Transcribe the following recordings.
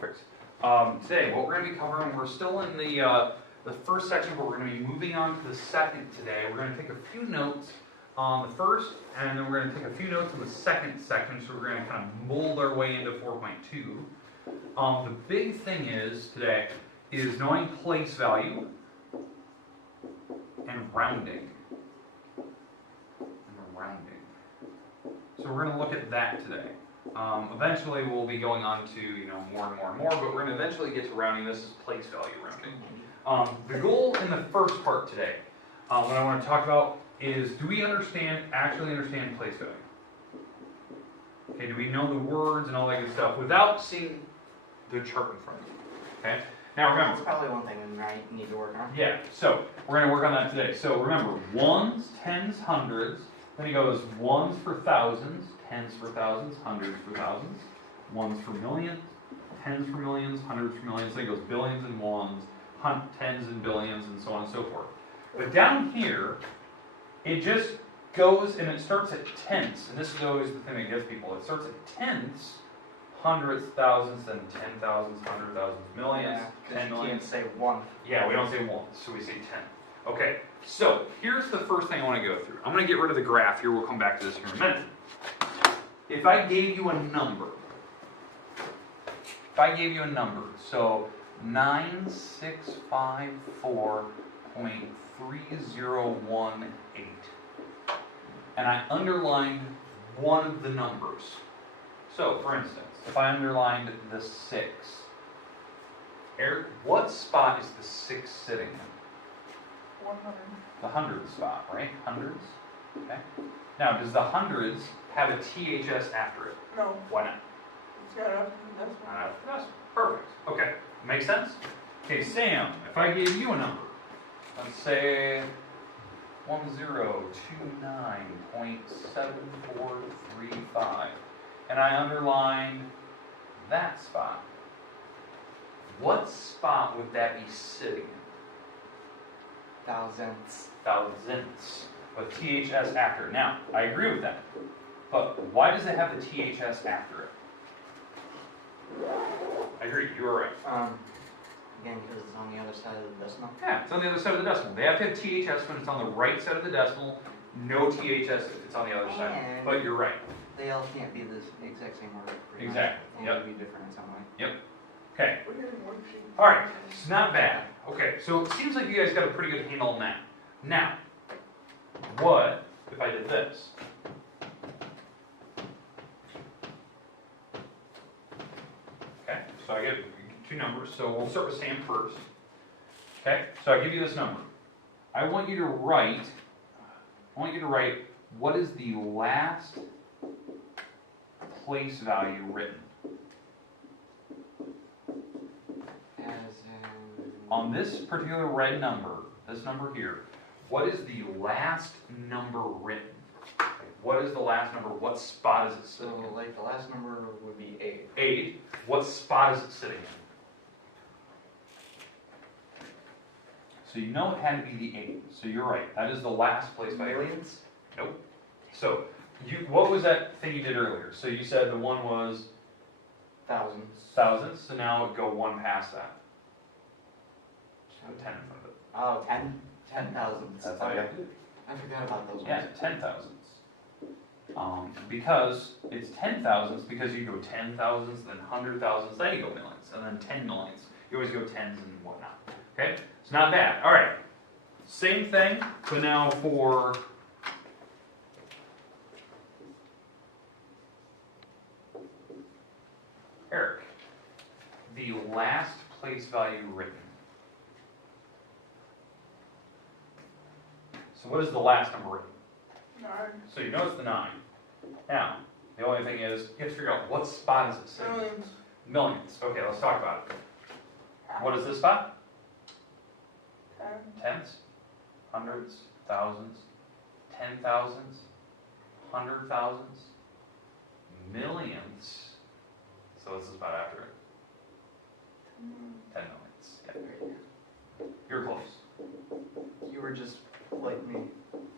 Perfect. Today, what we're going to be covering, we're still in the first section, but we're going to be moving on to the second today. We're going to take a few notes on the first, and then we're going to take a few notes on the second section, so we're going to kind of mold our way into 4.2. The big thing is, today, is knowing place value and rounding. So we're going to look at that today. Eventually we'll be going on to more and more and more, but we're going to eventually get to rounding. This is place value rounding. The goal in the first part today, what I want to talk about is, do we actually understand place value? Okay, do we know the words and all that good stuff without seeing the chart in front of you? Okay. Now remember, that's probably one thing I need to work on. Yeah, so we're going to work on that today. So remember, ones, tens, hundreds. Then he goes ones for thousands, tens for thousands, hundreds for thousands, ones for millions, tens for millions, hundreds for millions. Then he goes billions and ones, tens and billions, and so on and so forth. But down here, it just goes and it starts at tenths. And this is always the thing that gets people. It starts at tenths, hundreds, thousands, then 10,000s, 100,000s, millions, 10 million. You can't say one. Yeah, we don't say ones, so we say 10. Okay, so here's the first thing I want to go through. I'm going to get rid of the graph here. We'll come back to this here in a minute. If I gave you a number, so 9654.3018, and I underlined one of the numbers. So, for instance, if I underlined the 6, Eric, what spot is the 6 sitting in? 100. The hundred spot, right? Hundreds? Okay. Now, does the hundreds have a THS after it? No, Why not? it's got after the decimal. Not after the decimal. Perfect. Okay. Makes sense? Okay, Sam, if I gave you a number, let's say 1029.7435, and I underlined that spot, what spot would that be sitting in? Thousandths. Thousandths, with THS after it. Now, I agree with that, but why does it have the THS after it? I agree, you were right. Again, because it's on the other side of the decimal. Yeah, it's on the other side of the decimal. They have to have THS when it's on the right side of the decimal, no THS if it's on the other side. And But you're right. they all can't be the exact same word. pretty much. Exactly, They yep. have to be different in some way. Okay, We're getting worksheet. alright, it's not bad. Okay, so it seems like you guys got a pretty good handle on that. Now, what if I did this? Okay, so I get two numbers, so we'll start with Sam first. Okay, so I give you this number. I want you to write what is the last place value written. As in... On this particular red number, this number here, what is the last number written? Like, what is the last number? What spot is it So, sitting in? like, the last number would be 8. 8. What spot is it sitting in? So you know it had to be the 8. So you're right. That is the last place value. Millions? Nope. So, what was that thing you did earlier? So you said the one was Thousands. thousands, so now go one past that. So 10 in front of it. Oh, 10,000s. That's how you have to do it. I forgot about those Yeah, ones. 10,000s. Because it's 10,000s, because you go 10,000s, then 100,000s, then you go millions, and then 10 millions. You always go tens and whatnot. Okay? It's not bad. All right. Same thing, but now for Eric. The last place value written. So what is the last number written? 9. So you know it's the 9. Now, the only thing is, you have to figure out what spot is it sitting in. Millions. Millions. Okay, let's talk about it. What is this spot? 10. Tens, hundreds, thousands, 10,000s, 100,000s, millions. So what's the spot after it? 10 millions. Yeah. You're close. You were just like me.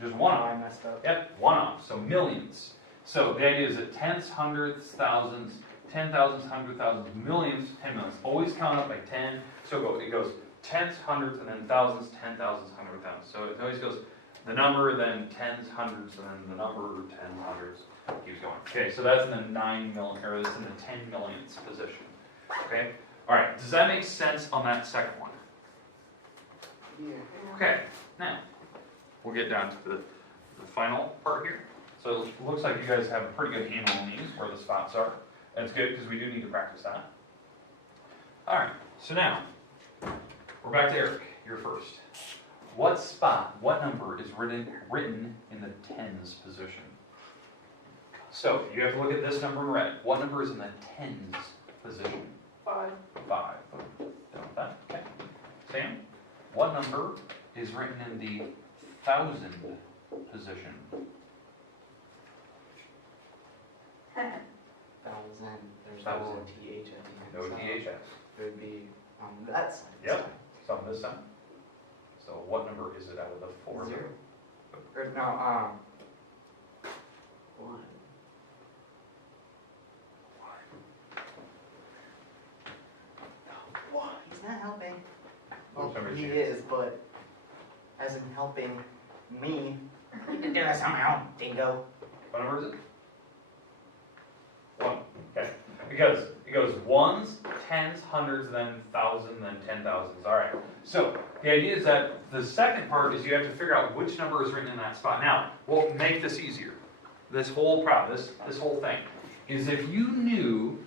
Just one Oh, off. I messed up. Yep, one off. So millions. So the idea is that tens, hundreds, thousands, ten thousands, hundred thousands, millions, 10 millions. Always count up by 10. So it goes tens, hundreds, and then thousands, 10 thousands, 100 thousands. So it always goes the number, then tens, hundreds, and then the number, 10, hundreds, keeps going. Okay, so that's in the 9 million, or that's in the 10 millionths position. Okay? All right, does that make sense on that second one? Yeah. Okay, now, we'll get down to the final part here. So it looks like you guys have a pretty good handle on these, where the spots are. That's good, because we do need to practice that. All right, so now, we're back to Eric. You're first. What spot, what number is written in the tens position? So, you have to look at this number in red. What number is in the tens position? 5. 5. Done with that, okay. Sam, what number is written in the thousand position? 1,000. There's no Thousand. TH at the No end. so DHS. It would be on that side. Yep. So on this side. So what number is it out of the 4? 0. Or, no, 1. What? He's not helping. Well, Which number is he he? is, but as in helping me. You can do this somehow, dingo. What number is it? 1. Okay. Because it goes ones, tens, hundreds, then thousand, then 10,000s. All right. So the idea is that the second part is you have to figure out which number is written in that spot. Now, we'll make this easier. This whole problem, this whole thing, is if you knew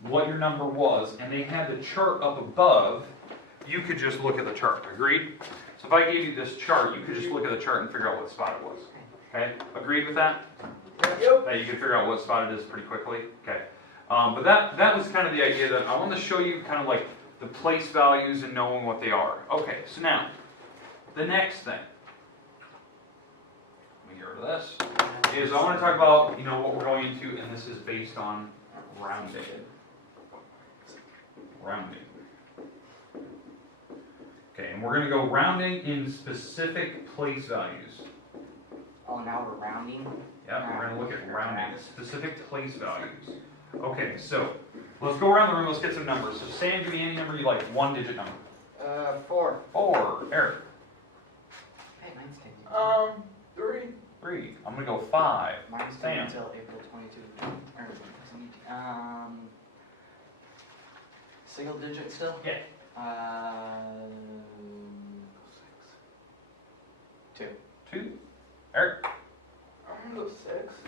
what your number was and they had the chart up above, you could just look at the chart. Agreed? So if I gave you this chart, you could just look at the chart and figure out what spot it was. Okay? Agreed with that? Yep. That you can figure out what spot it is pretty quickly? Okay. But that was kind of the idea that I wanted to show you kind of like the place values and knowing what they are. Okay, so now, the next thing, let me get rid of this, is I want to talk about, what we're going into, and this is based on rounding. Rounding. Okay, and we're going to go rounding in specific place values. Oh, now we're rounding. Yep, we're going to look at rounding, specific place values. Okay, so let's go around the room, let's get some numbers. So Sam, give me any number you like, 1-digit number. 4. 4, Eric. Hey, mine's taken. 3. 3, I'm going to go 5. Mine's Sam. taken until April 22. Or, single digit still? Yeah. 6. 2. 2, Eric. I'm going to go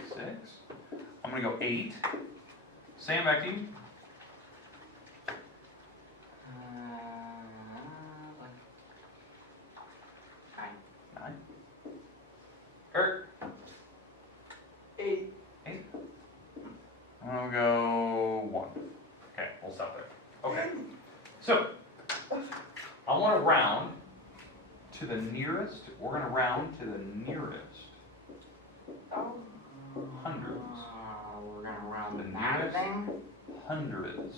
6. 6, I'm going to go 8. Sam, back to you. Nine. 9. Eric. 8. 8. I'm going to go 1. Okay, we'll stop there. Okay, so I want to round to the nearest, we're going to round to the nearest hundreds. We're gonna round The the nearest- thing. Hundreds.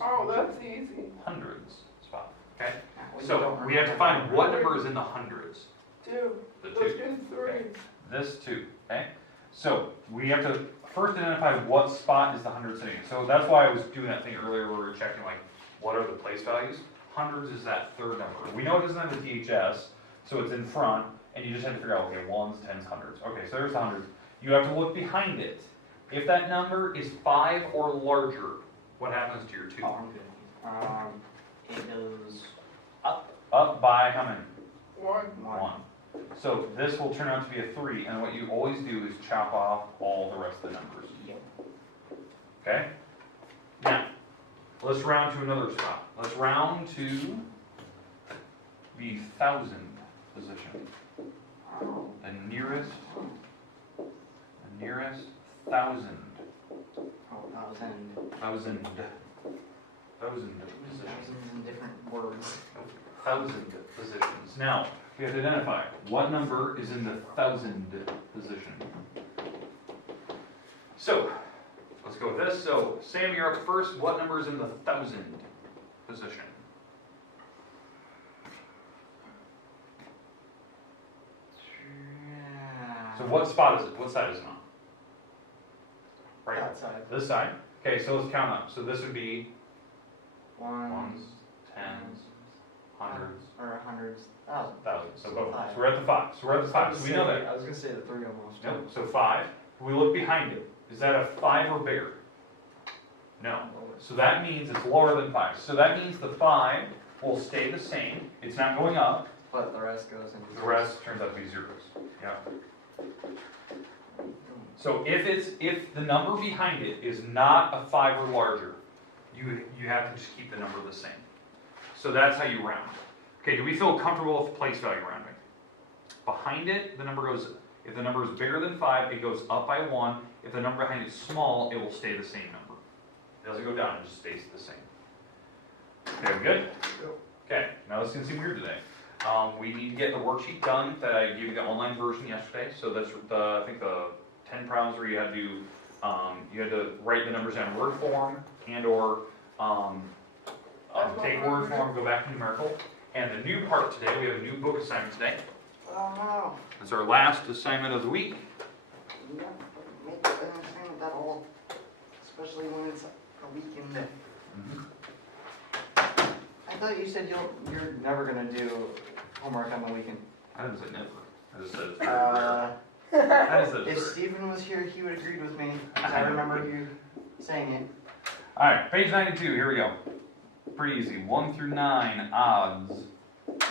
Oh, that's easy. Hundreds spot. Okay? We So don't we have to remember find that. what number is in the hundreds. 2. The Let's 2. do 3. Okay. This 2. Okay? So we have to first identify what spot is the hundred sitting in. So that's why I was doing that thing earlier where we were checking like what are the place values. Hundreds is that third number. We know it doesn't have the DHS, so it's in front, and you just have to figure out, okay, ones, tens, hundreds. Okay, so there's the hundreds. You have to look behind it. If that number is 5 or larger, what happens to your 2? Oh, I'm good. It goes Up by how many? 1. 1. So this will turn out to be a 3, and what you always do is chop off all the rest of the numbers. Yep. Okay? Now, let's round to another spot. Let's round to the thousand position. Oh. The nearest thousand. Oh, thousand. Thousand position. Thousands in different words. Thousand positions. Now, we have to identify what number is in the thousand position. So, let's go with this. So, Sam, you're up first. What number is in the thousand position? So what spot is it? What side is it on? Right. That side. This side. Okay, so let's count up. So this would be Ones, ones, tens, hundreds, or hundreds, thousands. thousands. So both. Five. So we're at the 5. So we're at the 5. So we know that. I was gonna say the 3 almost. No. So 5. If we look behind it, is that a 5 or bigger? No. So that means it's lower than 5. So that means the 5 will stay the same. It's not going up. But the rest goes into The rest turns out to be zeros. Yeah. So if the number behind it is not a 5 or larger, you have to just keep the number the same. So that's how you round. Okay, do we feel comfortable with place value rounding? Behind it, the number goes, if the number is bigger than 5, it goes up by 1. If the number behind it is small, it will stay the same number. It doesn't go down, it just stays the same. Okay, we good? Okay, now this is going to seem weird today. We need to get the worksheet done that I gave you the online version yesterday. So that's I think the 10 problems where you had to write the numbers down in word form and or take word form, go back to numerical. And the new part today, we have a new book assignment today. Oh no. It's our last assignment of the week. Yeah, make an assignment that old, especially when it's a weekend. I thought you said you're never gonna do homework on the weekend. I didn't say never. I just said it's very rare. I just said If it's rare. Stephen was here, he would agree with me. 'Cause I remember you saying it. Alright, page 92, here we go. Pretty easy. 1 through 9, odds.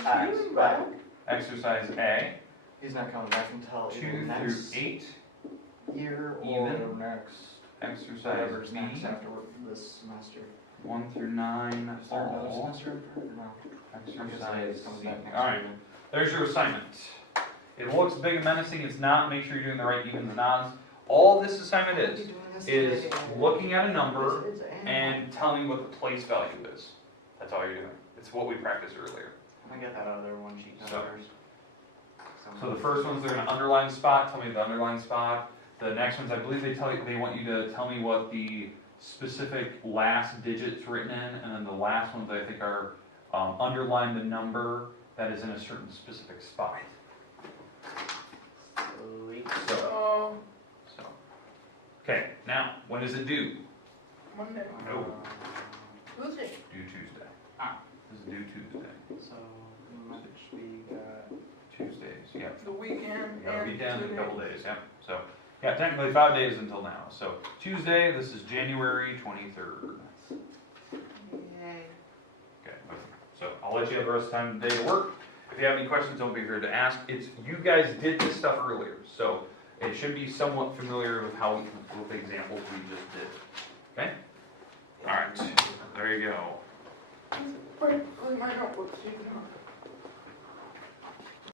Alright, right. Exercise A. He's not coming back until 2 either through next 8. year or Even. next Exercise whatever's B. next after this semester. 1 through 9, Is there another all. semester? Or no? Exercise He's coming C. back next Alright, year. there's your assignment. It looks big and menacing, it's not. Make sure you're doing the right evens and odds. All this assignment Why are you doing this is today? looking at a number This is and telling what the place value is. That's all you're doing. It's what we practiced earlier. I get that other one sheet done So- first. So the first ones, they're gonna underline the spot, tell me the underline spot. The next ones, I believe they want you to tell me what the specific last digit's written in, and then the last ones I think are underline the number that is in a certain specific spot. Sweet. So, okay, now, when does it due? Monday. No. Tuesday. Due Tuesday. Ah. This is due Tuesday. So much we got. Tuesdays, yeah. The weekend. We got a and weekend and a couple 2 days, yeah. So, yeah, technically 5 days until now. So, Tuesday, this is January 23rd. Yay. Okay, so I'll let you have the rest of the time today to work. If you have any questions, don't be here to ask. You guys did this stuff earlier, so it should be somewhat familiar with with the examples we just did. Okay? All right, there you go. Where's my notebooks? You can